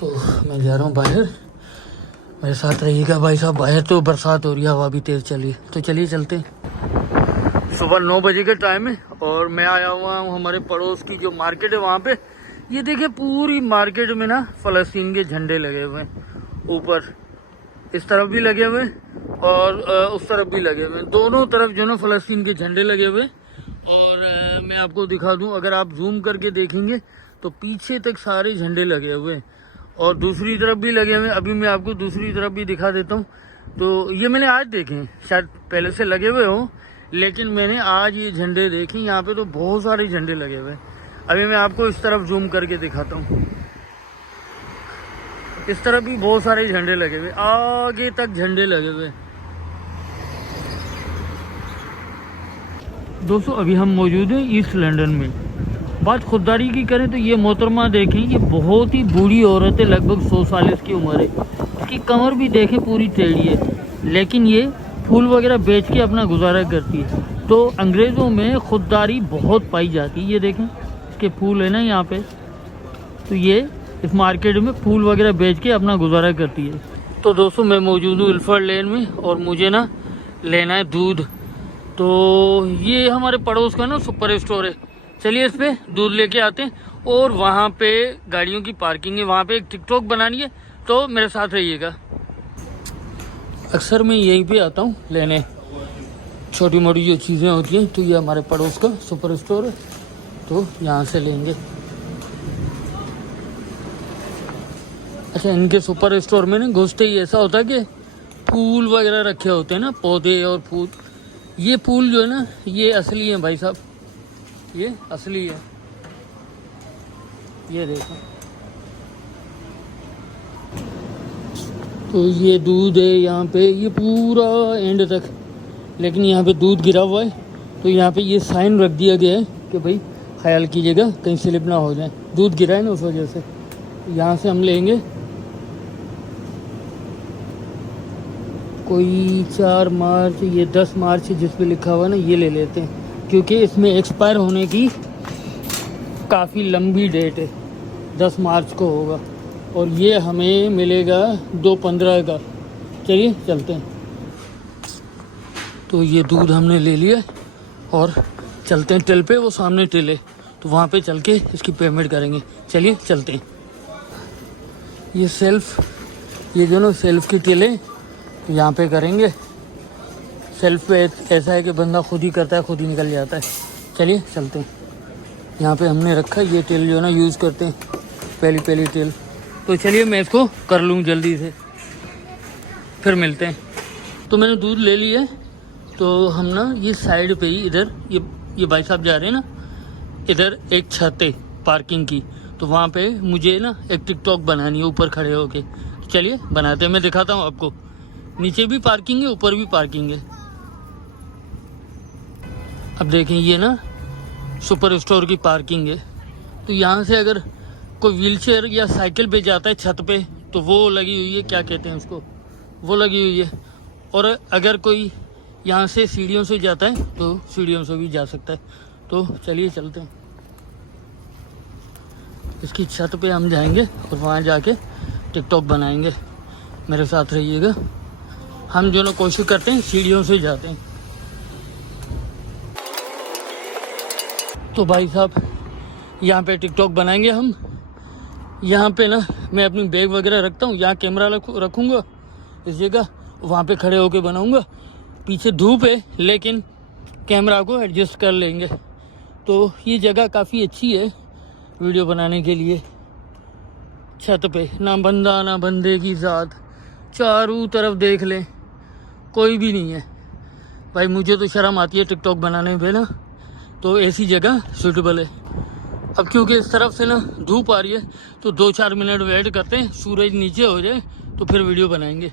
तो मैं जा रहा हूँ बाहर, मेरे साथ रहिएगा भाई साहब। बाहर तो बरसात हो रही है, हवा भी तेज़ चली, तो चलिए चलते हैं। सुबह 9 बजे का टाइम है और मैं आया हुआ हूँ हमारे पड़ोस की जो मार्केट है वहाँ पे। ये देखिए पूरी मार्केट में ना फ़लस्तीन के झंडे लगे हुए हैं, ऊपर इस तरफ भी लगे हुए और उस तरफ भी लगे हुए, दोनों तरफ जो ना फ़लस्तीन के झंडे लगे हुए। और मैं आपको दिखा दूं, अगर आप जूम करके देखेंगे तो पीछे तक सारे झंडे लगे हुए हैं और दूसरी तरफ भी लगे हुए हैं। अभी मैं आपको दूसरी तरफ भी दिखा देता हूं। तो ये मैंने आज देखे हैं, शायद पहले से लगे हुए हों, लेकिन मैंने आज ये झंडे देखे। यहाँ पे तो बहुत सारे झंडे लगे हुए हैं। अभी मैं आपको इस तरफ जूम करके दिखाता हूँ, इस तरफ भी बहुत सारे झंडे लगे हुए, आगे तक झंडे लगे हुए। दोस्तों अभी हम मौजूद हैं ईस्ट लंदन में। बात खुददारी की करें तो ये मोहतरमा देखें, ये बहुत ही बूढ़ी औरत है, लगभग 100 साल इसकी उम्र है। इसकी कमर भी देखें पूरी टेढ़ी है, लेकिन ये फूल वगैरह बेच के अपना गुजारा करती है। तो अंग्रेज़ों में खुददारी बहुत पाई जाती है। ये देखें इसके फूल है ना यहाँ पे, तो ये इस मार्केट में फूल वगैरह बेच के अपना गुजारा करती है। तो दोस्तों मैं मौजूद हूँ इल्फर्ड लेन में और मुझे ना लेना है दूध। तो ये हमारे पड़ोस का ना सुपर स्टोर है, चलिए इस पे दूध लेके आते हैं। और वहाँ पे गाड़ियों की पार्किंग है, वहाँ पे एक टिकटॉक बनानी है, तो मेरे साथ रहिएगा। अक्सर मैं यहीं पे आता हूँ लेने छोटी मोटी जो चीज़ें होती हैं। तो ये हमारे पड़ोस का सुपर स्टोर है, तो यहाँ से लेंगे। अच्छा, इनके सुपर स्टोर में ना घुसते ही ऐसा होता है कि फूल वगैरह रखे होते हैं ना, पौधे और फूल। ये फूल जो है ना ये असली है भाई साहब, ये असली है। ये देखो, तो ये दूध है यहाँ पे, ये पूरा एंड तक, लेकिन यहाँ पे दूध गिरा हुआ है। तो यहाँ पे ये साइन रख दिया गया है कि भाई ख्याल कीजिएगा कहीं स्लिप ना हो जाए, दूध गिरा है ना उस वजह से। यहाँ से हम लेंगे कोई 4 मार्च, ये 10 मार्च जिस पे लिखा हुआ है ना, ये ले लेते हैं, क्योंकि इसमें एक्सपायर होने की काफ़ी लंबी डेट है, 10 मार्च को होगा और ये हमें मिलेगा 2/15 का। चलिए चलते हैं। तो ये दूध हमने ले लिया और चलते हैं टिल पे, वो सामने टिल है, तो वहाँ पे चल के इसकी पेमेंट करेंगे। चलिए चलते हैं। ये सेल्फ, ये जो ना सेल्फ की टिल है, यहाँ पे करेंगे। सेल्फ पे ऐसा है कि बंदा खुद ही करता है, खुद ही निकल जाता है। चलिए चलते हैं। यहाँ पे हमने रखा ये टिल जो ना यूज़ करते हैं, पहली टिल। तो चलिए मैं इसको कर लूँ जल्दी से, फिर मिलते हैं। तो मैंने दूध ले लिया है, तो हम ना ये साइड पे ही इधर ये भाई साहब जा रहे हैं ना, इधर एक छत है पार्किंग की, तो वहाँ पे मुझे ना एक टिकटॉक बनानी है ऊपर खड़े होके। चलिए बनाते हैं, मैं दिखाता हूँ आपको। नीचे भी पार्किंग है, ऊपर भी पार्किंग है। अब देखें ये ना सुपर स्टोर की पार्किंग है, तो यहाँ से अगर कोई व्हीलचेयर या साइकिल पे जाता है छत पे, तो वो लगी हुई है, क्या कहते हैं उसको, वो लगी हुई है। और अगर कोई यहाँ से सीढ़ियों से जाता है तो सीढ़ियों से भी जा सकता है। तो चलिए चलते हैं, इसकी छत पे हम जाएंगे और वहाँ जाके टिकटॉक बनाएंगे। मेरे साथ रहिएगा। हम जो ना कोशिश करते हैं सीढ़ियों से जाते हैं। तो भाई साहब यहाँ पे टिकटॉक बनाएंगे हम। यहाँ पे ना मैं अपनी बैग वगैरह रखता हूँ, यहाँ कैमरा रखूँगा इस जगह, वहाँ पे खड़े होके बनाऊँगा। पीछे धूप है लेकिन कैमरा को एडजस्ट कर लेंगे। तो ये जगह काफ़ी अच्छी है वीडियो बनाने के लिए। छत पे ना बंदा ना बंदे की ज़ात, चारों तरफ देख लें कोई भी नहीं है। भाई मुझे तो शर्म आती है टिकटॉक बनाने पे ना, तो ऐसी जगह सूटेबल है। अब क्योंकि इस तरफ से ना धूप आ रही है, तो 2-4 मिनट वेट करते हैं, सूरज नीचे हो जाए तो फिर वीडियो बनाएंगे।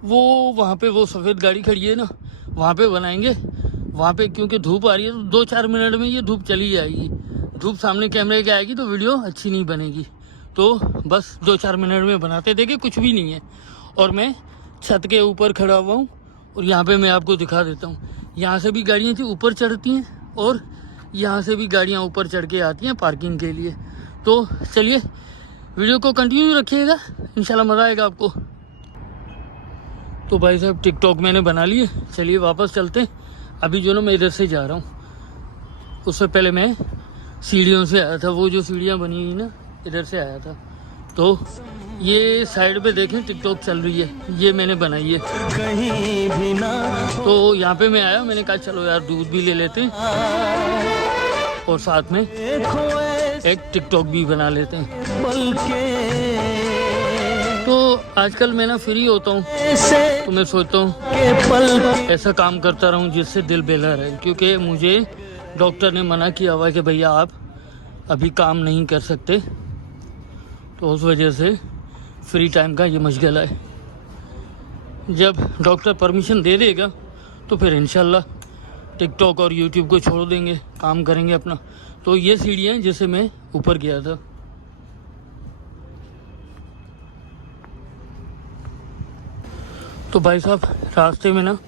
वो वहाँ पे वो सफ़ेद गाड़ी खड़ी है ना, वहाँ पे बनाएंगे। वहाँ पे क्योंकि धूप आ रही है तो 2-4 मिनट में ये धूप चली जाएगी। धूप सामने कैमरे के आएगी तो वीडियो अच्छी नहीं बनेगी। तो बस 2-4 मिनट में बनाते, देखिए कुछ भी नहीं है। और मैं छत के ऊपर खड़ा हुआ हूँ और यहाँ पे मैं आपको दिखा देता हूँ। यहाँ से भी गाड़ियाँ थी ऊपर चढ़ती हैं और यहाँ से भी गाड़ियाँ ऊपर चढ़ के आती हैं पार्किंग के लिए। तो चलिए वीडियो को कंटिन्यू रखिएगा, इंशाल्लाह मज़ा आएगा आपको। तो भाई साहब टिकटॉक मैंने बना लिए, चलिए वापस चलते हैं। अभी जो ना मैं इधर से जा रहा हूँ, उससे पहले मैं सीढ़ियों से आया था, वो जो सीढ़ियाँ बनी हुई ना इधर से आया था। तो ये साइड पे देखें टिकटॉक चल रही है, ये मैंने बनाई है कहीं भी ना। तो यहाँ पे मैं आया, मैंने कहा चलो यार दूध भी ले लेते हैं और साथ में एक टिकटॉक भी बना लेते हैं। तो आजकल मैं ना फ्री होता हूँ तो मैं सोचता हूँ ऐसा काम करता रहूँ जिससे दिल बेहला रहे, क्योंकि मुझे डॉक्टर ने मना किया हुआ है कि भैया आप अभी काम नहीं कर सकते। तो उस वजह से फ्री टाइम का ये मशगला है। जब डॉक्टर परमिशन दे देगा तो फिर इंशाल्लाह टिकटॉक और यूट्यूब को छोड़ देंगे, काम करेंगे अपना। तो ये सीढ़ियाँ हैं जिससे मैं ऊपर गया था। तो भाई साहब रास्ते में ना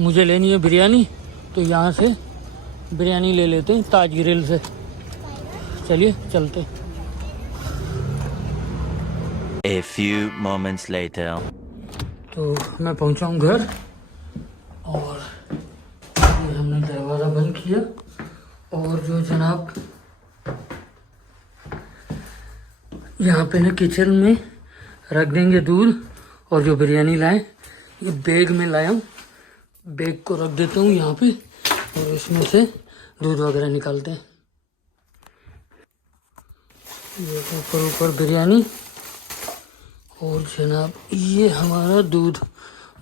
मुझे लेनी है बिरयानी, तो यहाँ से बिरयानी ले लेते हैं ताज ग्रिल से। चलिए चलते। A few moments later. तो मैं पहुँचा हूँ घर और ये हमने दरवाज़ा बंद किया और जो जनाब यहाँ पे ना किचन में रख देंगे दूध, और जो बिरयानी लाए ये बैग में लाया हूँ, बैग को रख देता हूँ यहाँ पे और इसमें से दूध वगैरह निकालते हैं। ये ऊपर ऊपर बिरयानी और जनाब ये हमारा दूध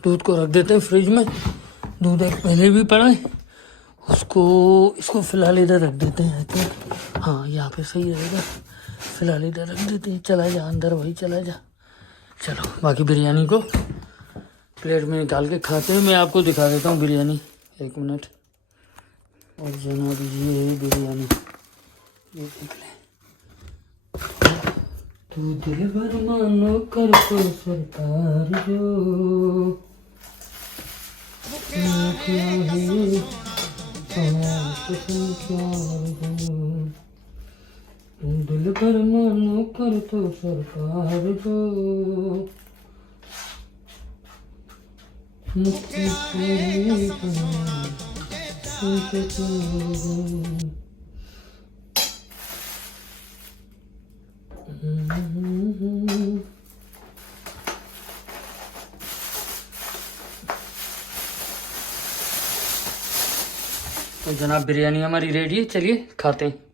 को रख देते हैं फ्रिज में। दूध एक पहले भी पड़ा है, इसको फ़िलहाल इधर रख देते हैं। तो हाँ यहाँ पे सही रहेगा, फ़िलहाल इधर रख देते हैं। चला जा अंदर भाई, चला जा। चलो बाकी बिरयानी को प्लेट में निकाल के खाते हैं। मैं आपको दिखा देता हूँ बिरयानी, एक मिनट। और जनाब ये है बिरयानी, ये देख लें। तू दिल भर मानो कर तो सरकार जो दिल भर मानो कर तो सरकार जो तो जनाब बिरयानी हमारी रेडी है, चलिए खाते हैं।